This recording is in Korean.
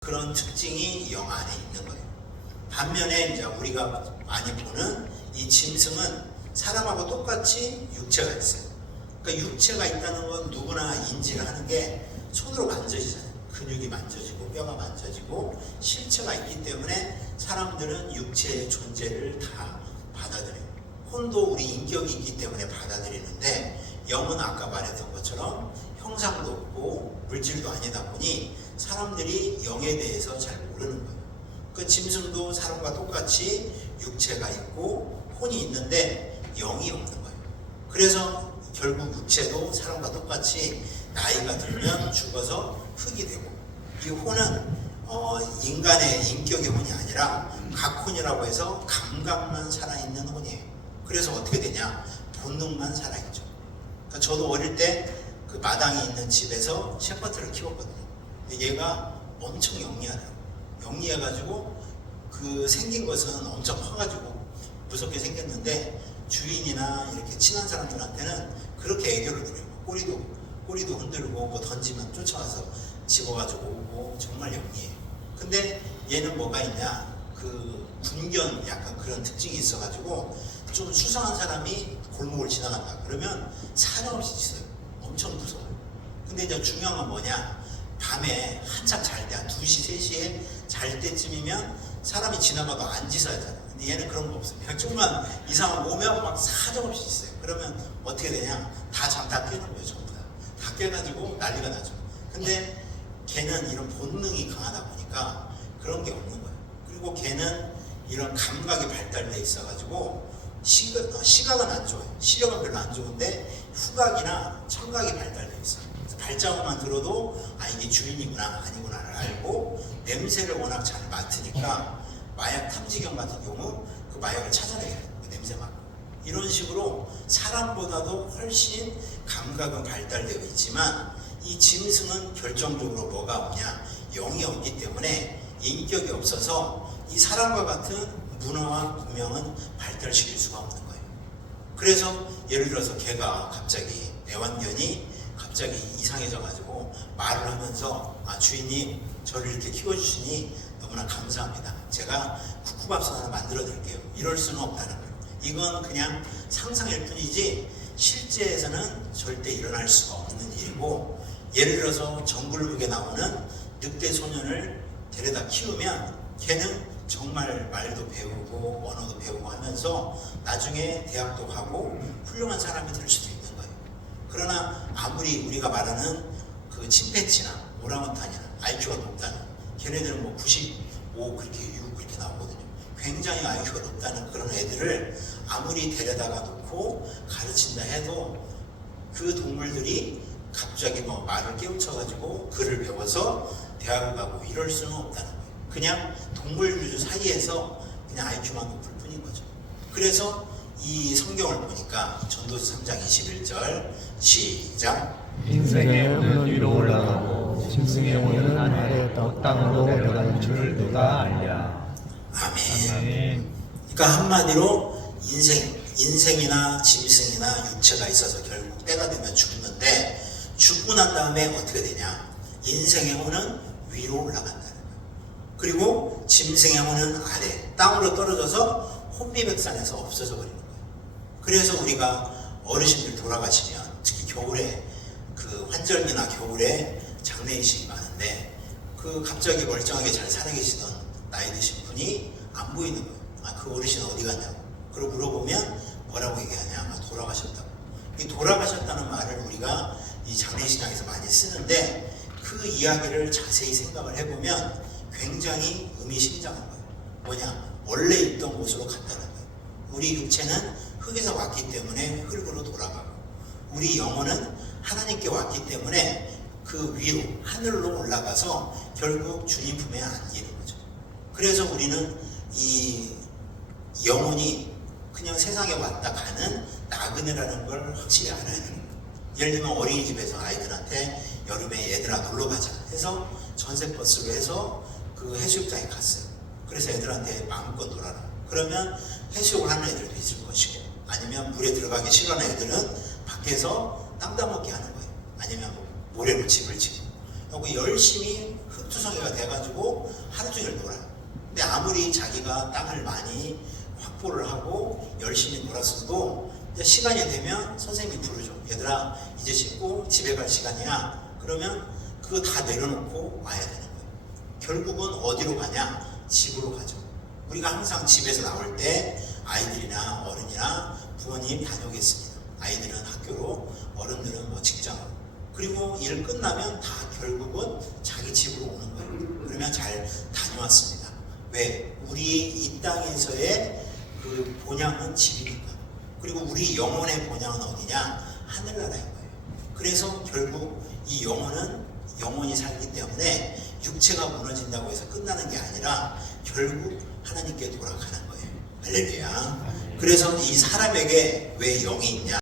그런 특징이 영 안에 있는 거예요. 반면에 이제 우리가 많이 보는 이 짐승은 사람하고 똑같이 육체가 있어요. 그러니까 육체가 있다는 건 누구나 인지를 하는 게 손으로 만져지잖아요. 근육이 만져지고 뼈가 만져지고 실체가 있기 때문에 사람들은 육체의 존재를 다 받아들여요. 혼도 우리 인격이 있기 때문에 받아들이는데 영은 아까 말했던 것처럼 형상도 없고 물질도 아니다 보니 사람들이 영에 대해서 잘 모르는 거예요. 그 짐승도 사람과 똑같이 육체가 있고 혼이 있는데 영이 없는 거예요. 그래서 결국 육체도 사람과 똑같이 나이가 들면 죽어서 흙이 되고, 이 혼은 인간의 인격의 혼이 아니라 각혼이라고 해서 감각만 살아있는 혼이에요. 그래서 어떻게 되냐? 본능만 살아있죠. 그러니까 저도 어릴 때 그 마당에 있는 집에서 셰퍼드를 키웠거든요. 얘가 엄청 영리하더라고요. 영리해가지고 그 생긴 것은 엄청 커가지고 무섭게 생겼는데 주인이나 이렇게 친한 사람들한테는 그렇게 애교를 부려요. 꼬리도 흔들고 뭐 던지면 쫓아와서 집어가지고 오고 정말 영리해요. 근데 얘는 뭐가 있냐? 그 군견 약간 그런 특징이 있어가지고 좀 수상한 사람이 골목을 지나간다 그러면 사정없이 짖어요. 엄청 무서워요. 근데 이제 중요한 건 뭐냐? 밤에 한참 잘 때, 한 2시, 3시에 잘 때쯤이면 사람이 지나가도 안 짖어야 하잖아요. 근데 얘는 그런 거 없습니다. 조금만 이상한 오면 막 사정없이 짖어요. 그러면 어떻게 되냐? 다 깨는 거예요, 전부 다. 다 깨가지고 난리가 나죠. 근데 걔는 이런 본능이 강하다 보니까 그런 게 없는 거예요. 그리고 걔는 이런 감각이 발달돼 있어가지고 시각은 안 좋아요. 시력은 별로 안 좋은데 후각이나 청각이 발달돼 있어요. 그래서 발자국만 들어도 이게 주인이구나 아니구나를 알고, 냄새를 워낙 잘 맡으니까 마약 탐지견 같은 경우 그 마약을 찾아내요. 그 냄새 맡고. 이런 식으로 사람보다도 훨씬 감각은 발달되어 있지만 이 짐승은 결정적으로 뭐가 없냐? 영이 없기 때문에 인격이 없어서 이 사람과 같은 문화와 문명은 발달시킬 수가 없는 거예요. 그래서 예를 들어서 개가 갑자기 애완견이 갑자기 이상해져가지고 말을 하면서 주인님 저를 이렇게 키워주시니 너무나 감사합니다. 제가 쿠쿠밥솥 하나 만들어 드릴게요. 이럴 수는 없다는 거예요. 이건 그냥 상상일 뿐이지 실제에서는 절대 일어날 수가 없는 일이고, 예를 들어서 정글북에 나오는 늑대 소년을 데려다 키우면 걔는 정말 말도 배우고 언어도 배우고 하면서 나중에 대학도 가고 훌륭한 사람이 될 수도 있는 거예요. 그러나 아무리 우리가 말하는 그 침팬지나 오랑우탄이나 IQ가 높다는, 걔네들은 뭐 95 그렇게 6 그렇게 나오거든요. 굉장히 IQ가 높다는 그런 애들을 아무리 데려다가 놓고 가르친다 해도 그 동물들이 갑자기 뭐 말을 깨우쳐가지고 글을 배워서 대학을 가고 이럴 수는 없다는 거예요. 그냥 동물들 사이에서 그냥 IQ만 높을 뿐인 거죠. 그래서 이 성경을 보니까 전도서 3장 21절 시작. 인생의 영혼은 위로 올라가고 짐승의 영혼은 아래 땅으로 내려가는 줄을 내가 알랴. 아멘. 그러니까 한마디로 인생이나 짐승이나 육체가 있어서 결국 때가 되면 죽는데, 죽고 난 다음에 어떻게 되냐? 인생의 혼은 위로 올라간다는 거예요. 그리고 짐승의 혼은 아래 땅으로 떨어져서 혼비백산에서 없어져 버리는 거예요. 그래서 우리가 어르신들 돌아가시면 특히 겨울에 그 환절기나 겨울에 장례의식이 많은데 그 갑자기 멀쩡하게 잘 살아계시던 나이 드신 분이 안 보이는 거예요. 그 어르신 어디 갔냐고. 그리고 물어보면 뭐라고 얘기하냐? 돌아가셨다고. 이 돌아가셨다는 말을 우리가 이 장례식장에서 많이 쓰는데 그 이야기를 자세히 생각을 해보면 굉장히 의미심장한 거예요. 뭐냐? 원래 있던 곳으로 갔다는 거예요. 우리 육체는 흙에서 왔기 때문에 흙으로 돌아가고, 우리 영혼은 하나님께 왔기 때문에 그 위로 하늘로 올라가서 결국 주님 품에 안기는 거죠. 그래서 우리는 이 영혼이 그냥 세상에 왔다 가는 나그네라는 걸 확실히 알아야 되는 거예요. 예를 들면 어린이집에서 아이들한테 여름에 얘들아 놀러 가자 해서 전세버스로 해서 그 해수욕장에 갔어요. 그래서 애들한테 마음껏 놀아라. 그러면 해수욕을 하는 애들도 있을 것이고, 아니면 물에 들어가기 싫어하는 애들은 밖에서 땅 따먹기 하는 거예요. 아니면 모래로 집을 짓고, 그리고 열심히 흑투성이가 돼가지고 하루 종일 놀아요. 근데 아무리 자기가 땅을 많이 확보를 하고 열심히 놀았어도 이제 시간이 되면 선생님이 부르죠. 얘들아 이제 씻고 집에 갈 시간이야. 그러면 그거 다 내려놓고 와야 되는 거예요. 결국은 어디로 가냐? 집으로 가죠. 우리가 항상 집에서 나올 때 아이들이나 어른이나 부모님 다녀오겠습니다. 아이들은 학교로, 어른들은 뭐 직장으로. 그리고 일 끝나면 다 결국은 자기 집으로 오는 거예요. 그러면 잘 다녀왔습니다. 왜? 우리 이 땅에서의 그 본향은 집이니까. 그리고 우리 영혼의 본향은 어디냐? 하늘나라인 거예요. 그래서 결국 이 영혼이 살기 때문에 육체가 무너진다고 해서 끝나는 게 아니라 결국 하나님께 돌아가는 거예요. 할렐루야. 그래서 이 사람에게 왜 영이 있냐?